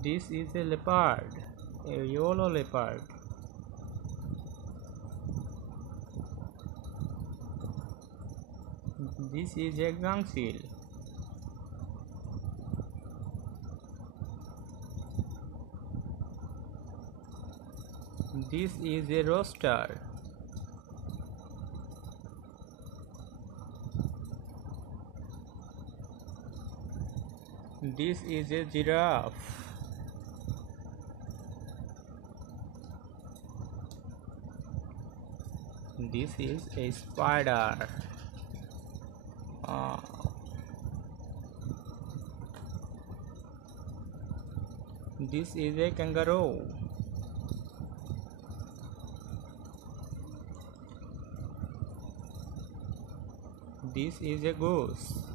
This is a leopard, a yellow leopard. This is a ground seal. This is a rooster. This is a giraffe. This is a spider. Uh, this is a kangaroo. This is a goose.